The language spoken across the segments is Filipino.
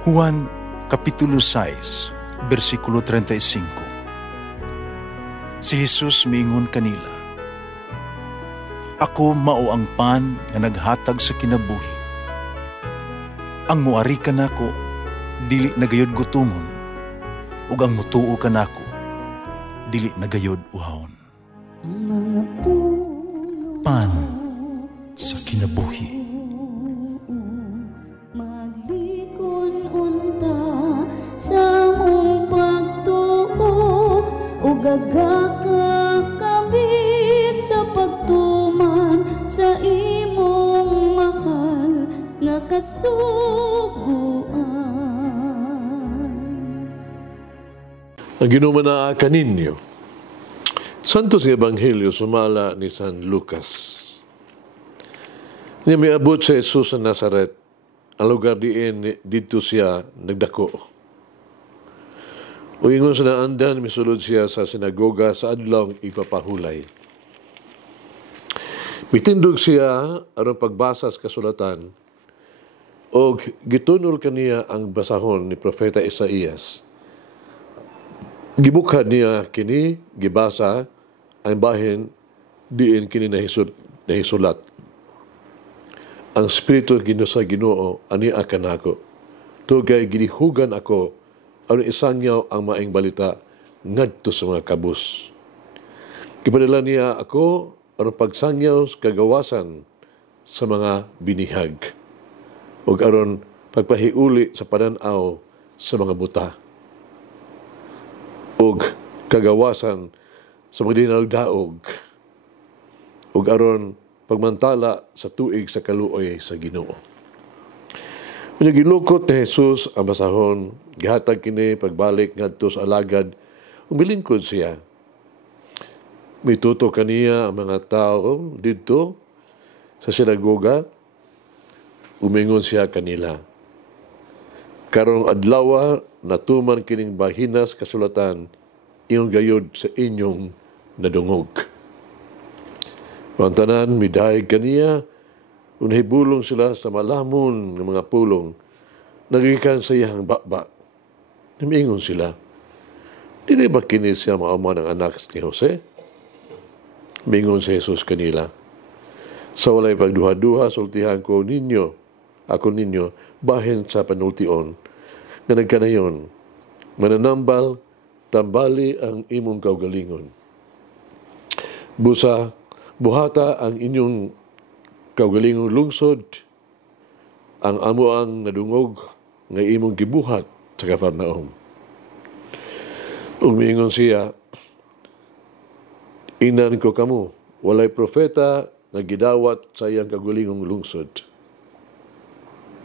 Juan Kapitulo 6, versikulo 35. Si Jesus miingon kanila, "Ako mao ang pan nga naghatag sa kinabuhi. Ang muari kanako dili nagayod gutomon, ug ang mutuo kanako dili nagayod uhawon." Pan sa kinabuhi. Gagakakabi sa pagtuman sa imong mahal nga kasuguan. Ang ginumanaa kaninyo. Santos nga Ebanghelyo sumala ni San Lucas. Niya may abot sa Jesus sa Nazaret, ang lugar diin dito siya nagdako. O ingon sa naandan, misulod siya sa sinagoga sa adlawng ipapahulay. Mitindog siya aron pagbasa sa kasulatan o gitunol kaniya ang basahon ni Propeta Isaías. Gibukhad niya kini, gibasa ang bahin diin kini nahisulat. Ang Espiritu sa Ginoo ani kanako. Tugay ginihugan ako aron isangyaw ang maayong balita ngadto sa mga kabus. Gipadala niya ako aron pagsangyaw sa kagawasan sa mga binihag ug aron pagpahiuli sa panan-aw sa mga buta ug kagawasan sa mga dinaldaog ug aron pagmantala sa tuig sa kaluoy sa Ginoo. Pinagilukot ni Jesus ang basahon, gihatag kini pagbalik ngadto sa alagad, umilingkod siya. Mituto kaniya ang mga tao dito sa sinagoga, umingon siya kanila. Karong adlaw natuman kining bahinas kasulatan, iyong gayod sa inyong nadungog. Ang tanan midayeg kaniya, unahibulong sila sa malamon ng mga pulong, nagikan sa iyang bakbak. Namingon sila, "Dili ba kini siya maama ng anak ni Jose?" Mingon si Jesus kanila, "Sa walay pagduha-duha, sultihan ko ninyo, ako ninyo, bahin sa panultion, na nagkanayon, mananambal, tambali ang imong kaugalingon. Busa, buhata ang inyong kaugalingong lungsod, ang amoang nadungog nga imong gibuhat sa Kafarnaum." Umingon siya, "Inan ko kamo, walay propeta nga gidawat sa iyang kaugalingong lungsod.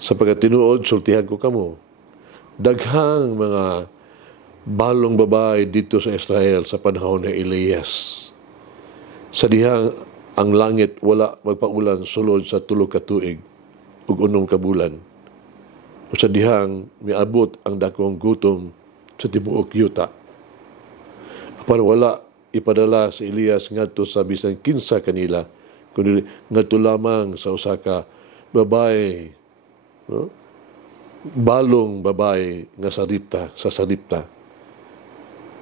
Sa pagkatinuod, sultihan ko kamo, daghang mga balong babae dito sa Israel sa panahon ni Elias. Sa dihang ang langit wala magpaulan sulod sa 3 ka tuig ug 6 ka bulan. O sa dihang miabot ang dakong gutom sa tibuok yuta. Apan wala ipadala si Elias ngadto sa bisan kinsa kanila, kundi ngadto lamang sa usa ka babae, no? Balong babae nga sa Saripta,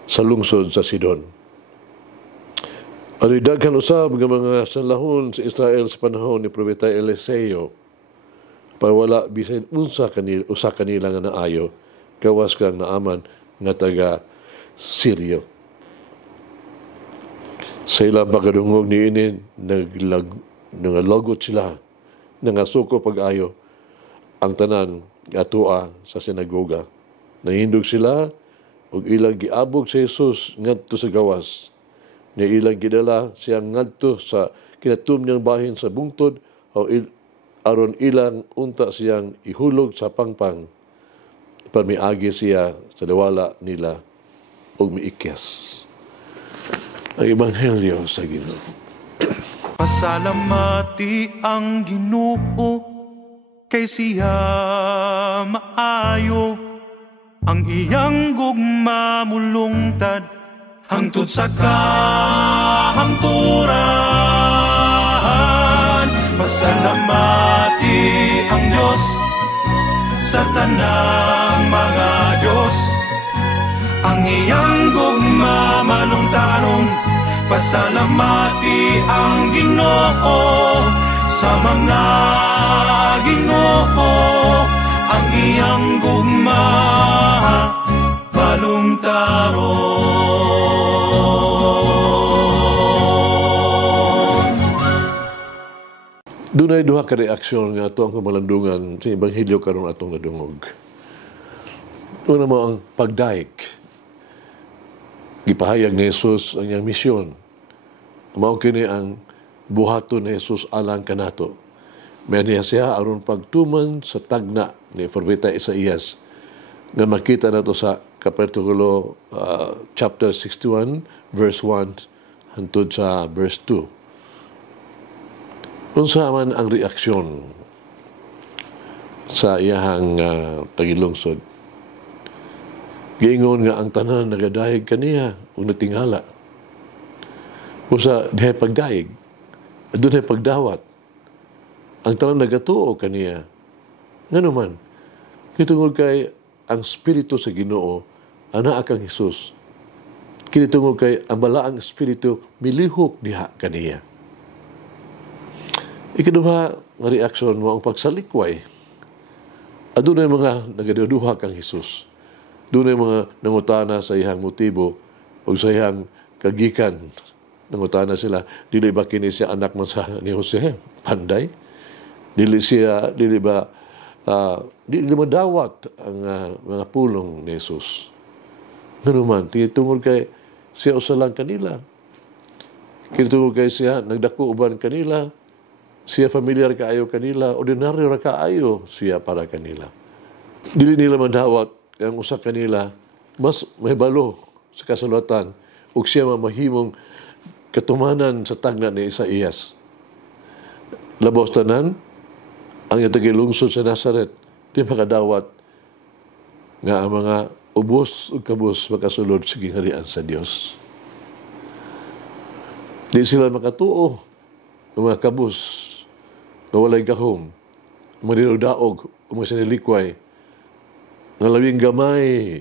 sa lungsod sa Sidon. Ano'y daghan usab nga mga sanlahon sa Israel sa panahon ni Propeta Eliseo, pa wala bisan usa kanila nga naayo, kawas kang naaman nga taga Syria. Sa ilang pagkadungog ni ini, nangalagot sila, nangasuko pag-ayo, ang tanan atua sa sinagoga. Nahindog sila, ug ilang giabog sa Jesus ngadto sa gawas. Ni ilang gidala siyang ngadto sa kinatum niyang bahin sa bungtod aron ilang unta siyang ihulog sa pangpang para miagi siya sa dawala nila ug miikyas. Ang Ebanghelyo sa Ginoo. Pasalamati ang Ginoo kay siya maayo, ang iyang gugma mulungtad hangtod sa kahangturan. Pasalamati ang Diyos sa tanang mga Diyos. Ang iyang gugma malungtaron, pasalamati ang Ginoo. Sa mga Ginoo, ang iyang gugma malungtaron. Dunay duha ka reaksyon nga ato ang kamalandungan sa Ebanghelyo karon atong nadungog. Una mo ang pagdaig. Gipahayag ni Jesus ang iyang misyon. Mao kini ang buhaton ni Jesus alang kanato. May niya siya aron pagtuman sa tagna ni Propeta Isaías nga makita nato sa kapitulo chapter 61 verse 1 hangtod sa verse 2. Unsa man ang reaksyon sa iyahang tagilungsod? Giingon nga ang tanan nagadayeg kaniya ug natingala. Usa dihay pagdayeg, adunay pagdawat. Ang tanan nagatuo kaniya. Ngano man, kitungod kay ang Espiritu sa Ginoo ana kang Hesus. Kitungod kay ang balaang Espiritu milihok diha kaniya. Ikaduha nga reaksyon mo ang pagsalikway. Adunay mga nagaduha kang Hesus. Dunay mga nangutana sa iyang motibo o sa iyang kagikan. Nangutana sila, dili ba kini siya anak man sa ni Jose? Panday? Dili ba madawat ang mga pulong ni Jesus? Ngano man, tungod kay siya usa lang kanila. Tungod kay siya nagdako uban kanila. Siya familiar kaayo kanila, ordinaryo ra kaayo siya para kanila. Dili nila madawat ang usa kanila mas mahibalo sa kasulatan ug siya mamahimong katumanan sa tagna ni Isaías. Labaw tanan ang tagilungsod sa Nazaret di makadawat nga ang mga ubos ug kabus makasulod sa gingharian sa Dios. Di sila makatuo ng mga kabus na walay gahom, maninudaog o mga sinilikway nga labing gamay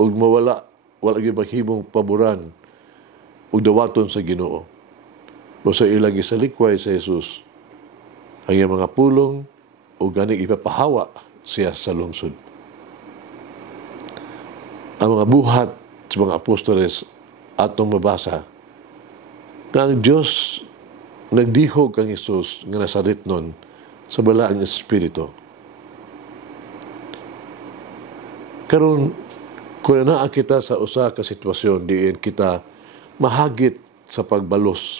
o wala gyud maghimong paboran o dawaton sa Ginoo. O sa ilang isalikway sa Jesus ang iyang mga pulong o ganing ipapahawa siya sa lungsod. Ang mga buhat sa mga apostoles atong mabasa na ang Diyos nagdihog kang Jesus nga nasaritnon sa balaang Espiritu. Karon kung naa kita sa usa ka sitwasyon diin kita mahagit sa pagbalos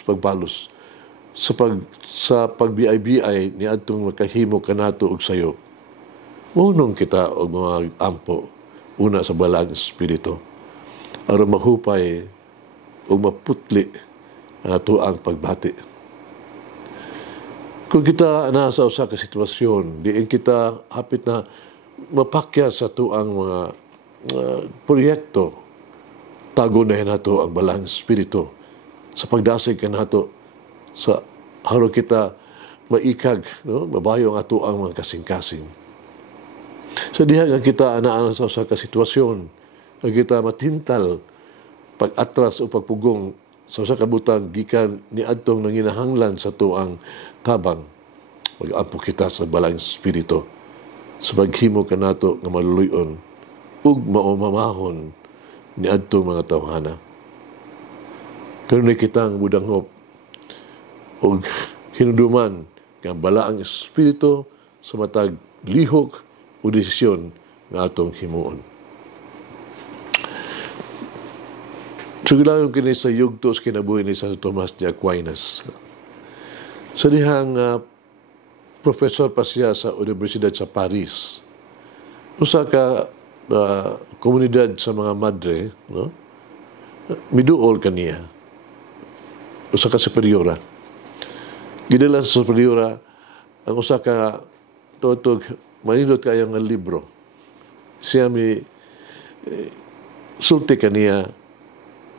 sa pagbiay-biay ni adtong makahimo kanato og sayo. Munong kita og mga ampo una sa balaang Espiritu aron mahupay o maputli ang atuang pagbati. Kung kita nasa usa ka sitwasyon diin kita hapit na mapakya sa tuang mga proyekto, tagunahin nato ang balang Espiritu sa pagdasig ka nato sa haro kita maikag, no? Mabayo ang ato ang mga kasing-kasing. So diha nga kita anaan sa usa ka sitwasyon nga kita matintal pag-atras o pagpugong sa usa ka butang gikan ni adtong nanginahanglan sa tuang tabang. Mag-ampo kita sa balang Espiritu sa paghimo kanato nga maluluyon ug maumamahon ni adtong mga tawhana. Karon kitang mudanghop og hinuduman nga balaang Espiritu sa matag lihok o desisyon nga atong himuon. Sugilayon kini sa yugto sa kinabuhi ni Santo Tomas de Aquinas. Sa dihang professor pa siya sa Universidad sa Paris. Usa ka komunidad sa mga madre, no? Miduol kaniya. Usa ka superiora. Gidala sa superiora ang usa ka totog manindot kayo nga libro. Siya sulti kaniya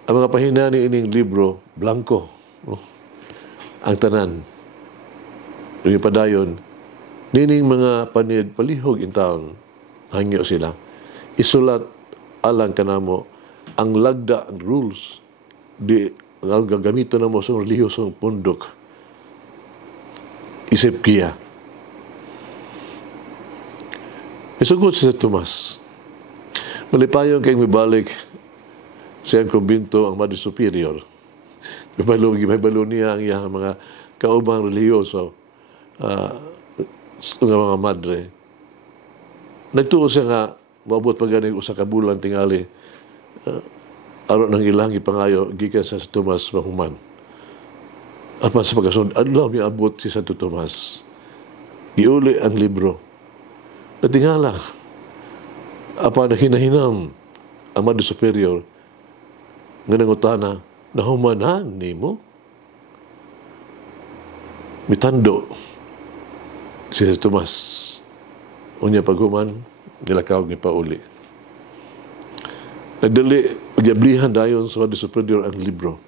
ang mga pahinani ining libro blanco, no? Ang tanan yung padayon, nining mga panid palihog in town, hangyo sila. Isulat alang kanamo ang lagda, ang rules, di ang gagamito na mo sa relihiyosong pundok. Isip kiya. Isugod si Tomas. Malipayon kayong mibalik siyang kumbinto ang Madre Superior. May niya ang iyang mga kaubang relihiyoso, mga madre. Nagtuo siya nga, maabot pa ganing usa ka bulan tingali, aron ng ilang ipangayo, gikan sa Tomas Mahuman. At sa pagkasunod, adlaw may abot si Santo Tomas. Iuli ang libro. Natingala, apa na hinahinam ang Madre Superior, nga nangutana, nahumanan ni mo? Mitando si Tomas. Unya paghuman, nilakaw ni pauli. Nagdali, pagyablihan dayon sa Madre Superior ang libro.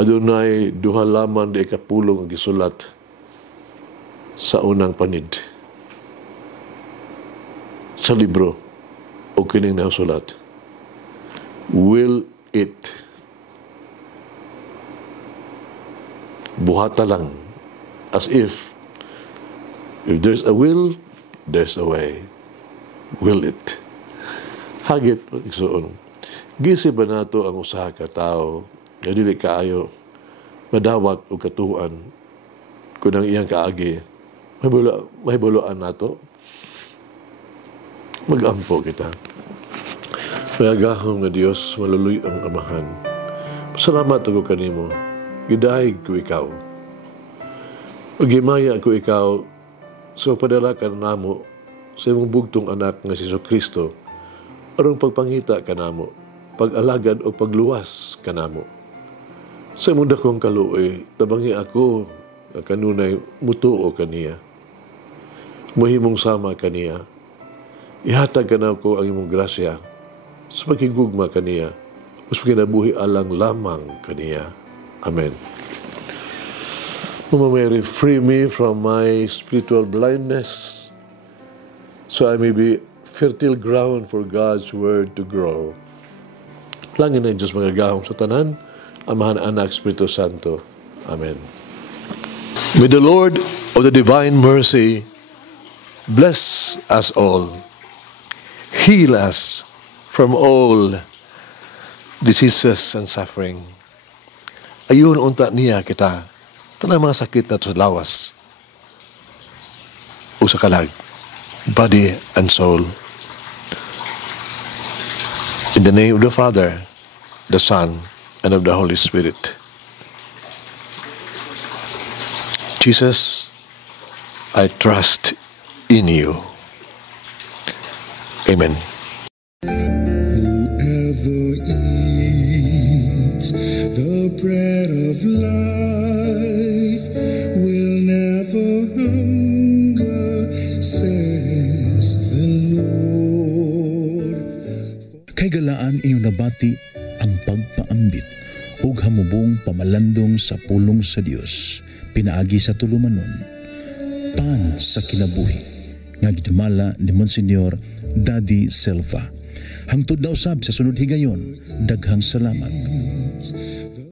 Adunay duha lamang di ikapulong ang gisulat sa unang panid. Sa libro, o kining nasulat. Will it. Buhata lang. As if there's a will, there's a way. Will it. Hagit, igsoon. Gisi ba nato ang usaha ka tao na dili kaayo madawat o katuan kung ang iyang kaagi mahibuloan nato? Mag-ampo kita. Mayagahong nga Diyos, maluloy ang amahan. Salamat ako kanimo. Gidahig ko ikaw. Magimaya ko ikaw sa padala ka namo sa imong bugtong anak nga si Jesucristo arong pagpangita ka namo, pag-alagad o pagluwas ka namo. Sa imong dakong kaluoy, tabangi ako nga kanunay mutuo kaniya. Mahimong sama kaniya. Ihatag ka na ko ang imong grasya sa pagkigugma kaniya o sa kinabuhi alang lamang kaniya. Amen. Mama Mary, free me from my spiritual blindness so I may be fertile ground for God's word to grow. Langin na Diyos mga gahong sa tanan, Amahan, Anak, Espiritu Santo. Amen. May the Lord of the divine mercy bless us all. Heal us from all diseases and suffering. Ayun unta niya kita. Tanang mga sakit na to sa lawas. O sa kalag. Body and soul. In the name of the Father, the Son, and of the Holy Spirit. Jesus, I trust in you. Amen. Whoever eats the bread of life will never hunger, says the Lord. Kay galaan inyong nabati ang pagpaambit ug hamubong pamalandong sa pulong sa Dios pinaagi sa tulumanon. Pan sa kinabuhi nga gidumala ni Monsignor Daddy Silva. Hangtod na usab sa sunod higayon, daghang salamat.